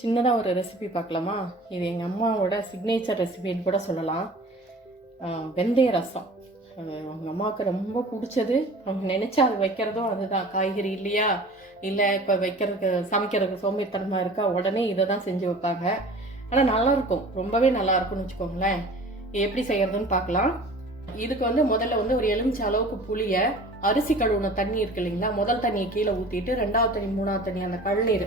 சின்னதாக ஒரு ரெசிபி பார்க்கலாமா? இது எங்கள் அம்மாவோட சிக்னேச்சர் ரெசிபின்னு கூட சொல்லலாம். வெந்தய ரசம். அவங்க அம்மாவுக்கு ரொம்ப பிடிச்சது. அவங்க நினச்சா அது வைக்கிறதும் அதுதான். காய்கறி இல்லையா? இல்லை இப்போ வைக்கிறதுக்கு சமைக்கிறதுக்கு சோம்பேறித்தனமாக இருக்கா? உடனே இதை தான் செஞ்சு வைப்பாங்க. ஆனால் நல்லாயிருக்கும். ரொம்பவே நல்லா இருக்கும்னு வச்சுக்கோங்களேன் எப்படி செய்கிறதுன்னு பார்க்கலாம். இதுக்கு வந்து முதல்ல வந்து ஒரு எலுமிச்சை அளவுக்கு புளியை அரிசி கழுவுன தண்ணி இருக்கு இல்லைங்களா? முதல் தண்ணியை கீழே ஊற்றிட்டு ரெண்டாவது தண்ணி மூணாவது தண்ணி அந்த கழுநீர்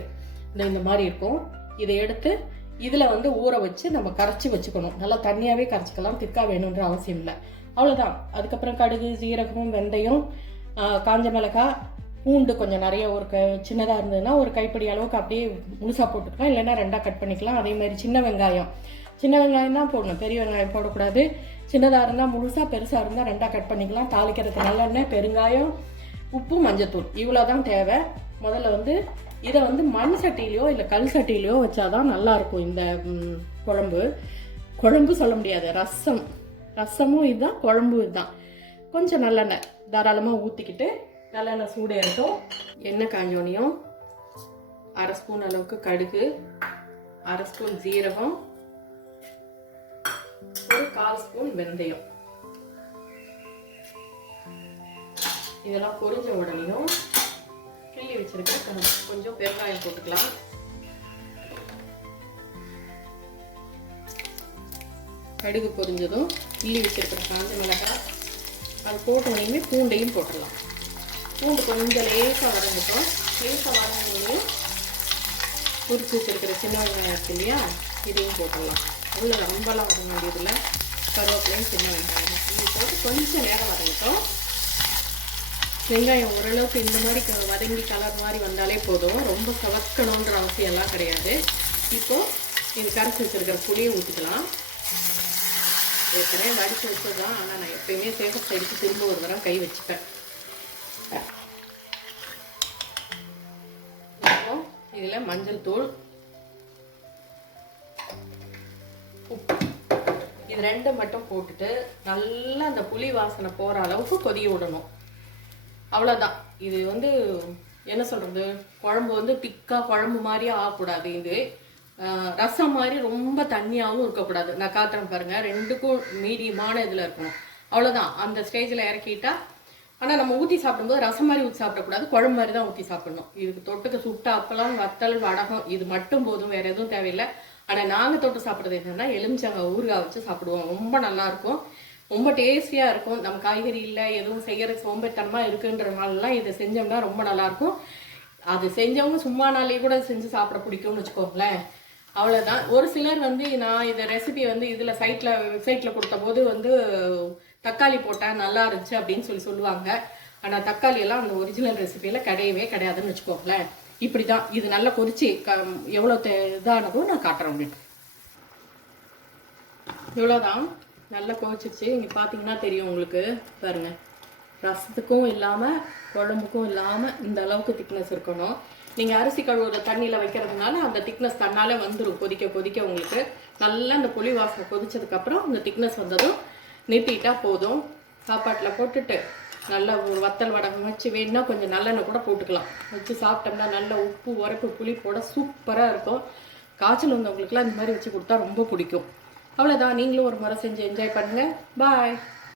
இந்த இந்த மாதிரி இருக்கும். இதை எடுத்து இதில் வந்து ஊற வச்சு நம்ம கரைச்சி வச்சுக்கணும். நல்லா தண்ணியாகவே கரைச்சிக்கலாம். திக்கா வேணுன்ற அவசியம் இல்லை. அவ்வளோதான் அதுக்கப்புறம் கடுகு சீரகமும் வெந்தயம் காஞ்ச மிளகாய் பூண்டு கொஞ்சம் நிறைய ஒரு க சின்னதாக இருந்ததுன்னா ஒரு கைப்பிடி அளவுக்கு அப்படியே முழுசாக போட்டுக்கலாம். இல்லைன்னா ரெண்டாக கட் பண்ணிக்கலாம். அதே மாதிரி சின்ன வெங்காயம். சின்ன வெங்காயம் தான் போடணும். பெரிய வெங்காயம் போடக்கூடாது. சின்னதாக இருந்தால் முழுசாக பெருசாக இருந்தால் ரெண்டாக கட் பண்ணிக்கலாம். தாளிக்கிறதுக்கு நல்லெண்ணெய் பெருங்காயம் உப்பு மஞ்சத்தூள். இவ்வளோ தான் தேவை. முதல்ல வந்து இதை வந்து மண் சட்டிலையோ இல்லை கல் சட்டிலையோ வச்சாதான் நல்லாயிருக்கும் இந்த குழம்பு. குழம்பு சொல்ல முடியாது. ரசம். ரசமும் இதுதான் குழம்பு இதுதான். கொஞ்சம் நல்லெண்ணெய் தாராளமாக ஊற்றிக்கிட்டு நல்லெண்ணெய் சூடு எடுத்தோம். எண்ணெய் காஞ்சோனியும் அரை ஸ்பூன் அளவுக்கு கடுகு அரை ஸ்பூன் ஜீரகம் ஒரு கால் ஸ்பூன் வெந்தயம். இதெல்லாம் பொரிஞ்ச உடனேயும் கிள்ளி வச்சிருக்க கொஞ்சம் கொஞ்சம் பெருங்காயம் போட்டுக்கலாம். கடுகு பொரிஞ்சதும் கிள்ளி வச்சிருக்கிற காஞ்ச மிளகாய். அது போட்ட உடனே பூண்டையும் போட்டுடலாம். பூண்டு கொஞ்சம் லேசாக வதங்கட்டும். லேசாக வதங்கினதையும் பொரிச்சு வச்சிருக்கிற சின்ன வெங்காயம் இருக்கு இல்லையா இதையும் போட்டுடலாம். உள்ள ரொம்பலாம் வதங்க வேண்டியதில்லை. கருவேப்பிலையும் சின்ன வெங்காயம் இது போட்டு கொஞ்சம் நேரம் வதங்கட்டும். வெங்காயம் ஓரளவுக்கு இந்த மாதிரி வதங்கி கலர் மாதிரி வந்தாலே போதும். ரொம்ப சவக்கணுன்ற அவசியம் எல்லாம் கிடையாது. இப்போது இது கரைச்சி வச்சிருக்கிற புளியை ஊற்றிக்கலாம் ஏற்கனவே வடித்து வச்சதுதான் ஆனால் நான் எப்பயுமே சேஃபர் சைடுக்கு திரும்ப ஒரு தரம் கை வச்சுப்பேன். இப்போ இதில் மஞ்சள் தூள் உப்பு. இது ரெண்டு மட்டும் போட்டுட்டு நல்லா அந்த புளி வாசனை போகிற அளவுக்கு கொதிய விடணும். அவ்வளோதான் இது வந்து என்ன சொல்கிறது குழம்பு வந்து திக்காக குழம்பு மாதிரி ஆகக்கூடாது இது. ரசம் மாதிரி ரொம்ப தண்ணியாகவும் இருக்கக்கூடாது. நான் காட்டுறேன் பாருங்கள் ரெண்டுக்கும் மீடியமான இதில் இருக்கணும். அவ்வளோதான் அந்த ஸ்டேஜில் இறக்கிட்டா ஆனால் நம்ம ஊற்றி சாப்பிடும்போது ரசம் மாதிரி ஊற்றி சாப்பிடக்கூடாது. குழம்பு மாதிரி தான் ஊற்றி சாப்பிடணும். இதுக்கு தொட்டுக்கு சுட்டா அப்பளம் வத்தல் வடகம் இது மட்டும் போதும். வேறு எதுவும் தேவையில்லை. ஆனால் நாங்கள் தொட்டு சாப்பிட்றது என்னன்னா எலுமிச்சங்க ஊறுகாய் வச்சு சாப்பிடுவோம். ரொம்ப நல்லா இருக்கும். ரொம்ப டேஸ்டியாக இருக்கும். நம்ம காய்கறி இல்லை எதுவும் செய்கிற சோம்பேத்தனமாக இருக்குன்றனாலலாம் இதை செஞ்சோம்னா ரொம்ப நல்லா இருக்கும் அது செஞ்சவங்க சும்மா நாளே கூட செஞ்சு சாப்பிட பிடிக்கும்னு வச்சுக்கோங்களேன். அவ்வளோதான் ஒரு சிலர் வந்து நான் இந்த ரெசிபி வந்து இதில் சைட்டில் வெப்சைட்டில் கொடுத்த போது வந்து தக்காளி போட்டேன் நல்லா இருந்துச்சு அப்படின்னு சொல்லி சொல்லுவாங்க. ஆனால் தக்காளி எல்லாம் அந்த ஒரிஜினல் ரெசிபியில் கிடையவே கிடையாதுன்னு வச்சுக்கோங்களேன். இப்படி தான் இது நல்லா கொதிச்சு க எவ்வளோ தே இதானதும் நான் காட்டுறேன் உங்களுக்கு. இவ்வளோதான் நல்லா கொதிச்சிருச்சு இங்கே பார்த்தீங்கன்னா தெரியும் உங்களுக்கு. பாருங்க. ரசத்துக்கும் இல்லாமல் குழம்புக்கும் இல்லாமல் இந்த அளவுக்கு திக்னஸ் இருக்கணும். நீங்கள் அரிசி கழுவுற தண்ணியில் வைக்கிறதுனால அந்த திக்னஸ் தன்னாலே வந்துடும் கொதிக்க கொதிக்க உங்களுக்கு. நல்லா அந்த புளி வாசனை கொதிச்சதுக்கப்புறம் அந்த திக்னஸ் வந்ததும் நிறுத்திட்டா போதும். சாப்பாட்டில் போட்டுட்டு நல்லா ஒரு வத்தல் வடகம் வச்சு வேணும்னா கொஞ்சம் நல்லெண்ணெய் கூட போட்டுக்கலாம். வச்சு சாப்பிட்டோம்னா நல்ல உப்பு உரப்பு புளிப்போட சூப்பராக இருக்கும். காய்ச்சல் வந்தவங்களுக்குலாம் இந்த மாதிரி வச்சு கொடுத்தா ரொம்ப பிடிக்கும். அவ்வளோதான் நீங்களும் ஒரு முறை செஞ்சு என்ஜாய் பண்ணுங்கள் பாய்